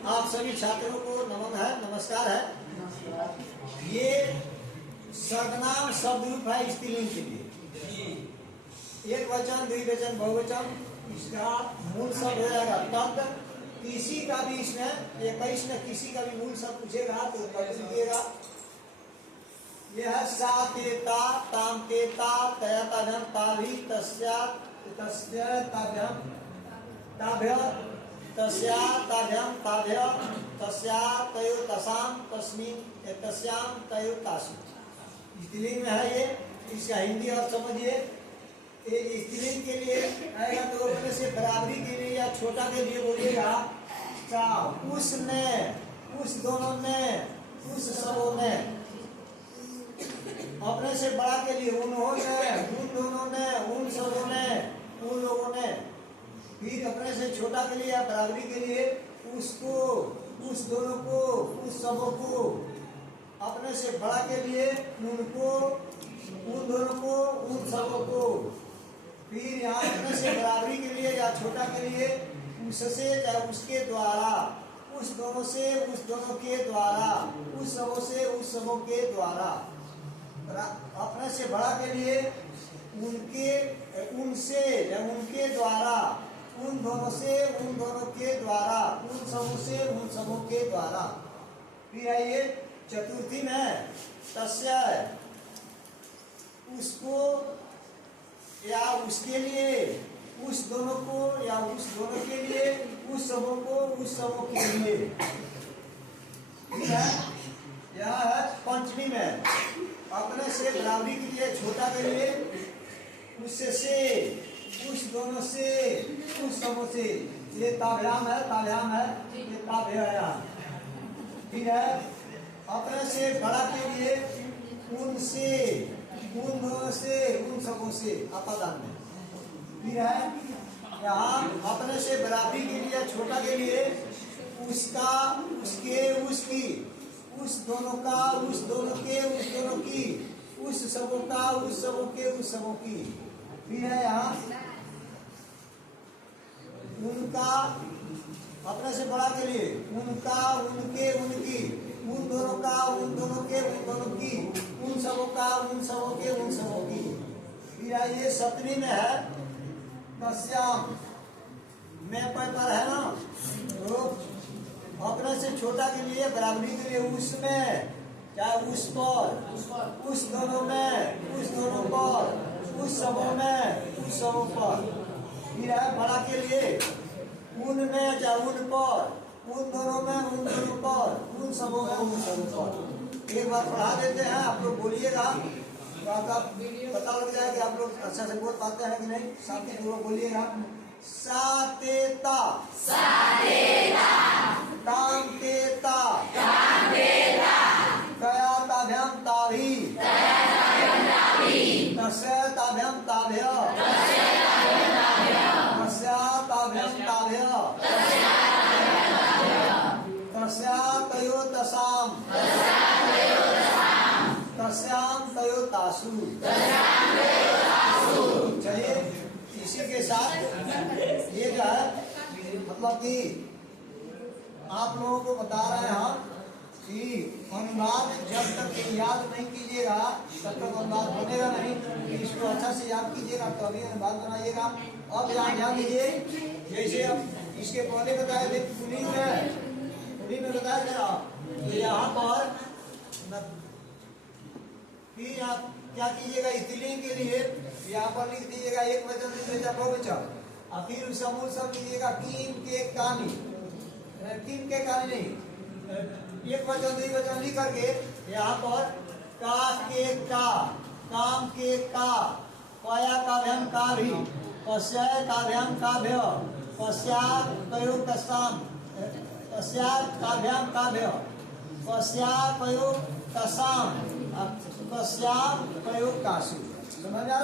आप सभी छात्रों को नमस्कार है। ये सर्वनाम शब्द रूप है स्त्रीलिंग के लिए। एक वचन, द्विवचन, बहुवचन, इसका मूल शब्द हो जाएगा तद। किसी का भी इसमें 21 में किसी का भी मूल शब्द पूछेगा तो तद लिखिएगा। यह है सा तेता ताम तेता तया ताभ्यम ताभि तस्या तस्य ताभ्यम ताभ्य तस्या ताभ्यम ताभ्य तस्या तयो तसाम तस्मिन तस्याम तयो तासु। स्त्रीलिंग में है ये। इसका हिंदी अर्थ समझिए। स्त्रीलिंग के लिए आएगा तो अपने से बराबरी के लिए या छोटा के लिए बोलिएगा सा, उसने, उस दोनों ने, उस सबों ने। अपने से बड़ा के लिए उन्होंने, उन दोनों ने, उन सबों ने, उन लोगों ने। फिर अपने से छोटा के लिए या बराबरी के लिए उसको, उस दोनों को, उस सबों को। अपने से बड़ा के लिए उनको, उन दोनों को, उन सबों को। फिर यहाँ अपने से बराबरी के लिए या छोटा के लिए उससे या उसके द्वारा, उस दोनों से, उस दोनों के द्वारा, उस सबों से, उस सबों के द्वारा। अपने से बड़ा के लिए उनके, उनसे या उनके द्वारा, उन दोनों से, उन दोनों के द्वारा, उन सबों से, उन सबों के द्वारा। फिर आइए चतुर्थी में तस्य, उसको या उसके लिए, उस दोनों को या उस दोनों के लिए, उस सबों को, उस सबों के लिए। यह है पंचमी में अपने से बराबरी के लिए छोटा के लिए उससे, उस दोनों से, उस सबों से। ये ताभ्याम है, ताभ्याम है, ये ताभ्य है। फिर है अपने से बड़ा के लिए उनसे, उन दोनों से, उन सबों से अपादान में। फिर है यहाँ अपने से बराबरी के लिए छोटा के लिए उसका, उसके, उसकी, उस दोनों का, उस दोनों के, उस दोनों की, उस सबों का, उस सबों के, उस सबों की। फिर है यहाँ उनका, अपने से बड़ा के लिए उनका, उनके, उनकी, उन दोनों का, उन दोनों के, उन दोनों की, उन सबों का, उन सबों के, उन सबों की। फिर ये सप्तमी में है तस्याम में पर है ना, तो अपने से छोटा के लिए बराबरी के लिए उसमें, चाहे उस पर, उस दोनों में, उस दोनों पर, उस सबों में, उस सबों पर। फिर है बड़ा के लिए उनमें, चाहे उन पर, उन दोनों में, उन दोनों पर, उन सबों में, उन सबों पर। एक बार पढ़ा देते हैं, आप लोग बोलिएगा तो आपका पता लग जाए कि आप लोग अच्छा से बोल पाते हैं कि नहीं। साथी लोग बोलिएगा सा तेता, ताम तेता, तया ताभ्यम ताभि, तस्य ताभ्यम ताभ्य, तस्या ताभ्यम ताभ्य, तस्या तयो तसाम, तस्याम तयो तासु। चलिए इसी के साथ ये जो है मतलब कि आप लोगों को बता रहे हैं हम कि अनुवाद जब तक याद नहीं कीजिएगा तब तक अनुवाद बनेगा नहीं। इसको अच्छा से याद कीजिएगा तो अभी अनुवाद बनाइएगा। अब यहाँ ध्यान दीजिए, जैसे अब इसके पहले बताए थे पुलिस में बताया था तो यहाँ पर फिर आप क्या कीजिएगा, स्त्रीलिंग के लिए यहाँ पर लिख दीजिएगा एक वचन, द्विवचन, बहुवचन। और फिर उसका मूल शब्द लीजिएगा किम के कानी, किम के कानी नहीं, एक वचन द्विवचन लिख करके यहाँ पर का के का, काम के का, पया काभ्यम काभि, पश्चात काभ्यम काभ्य, पश्चात तयो तसाम, पश्चात काभ्यम काभ्य, पश्चात तयो तसाम, पश्चात तयो तासु। समझ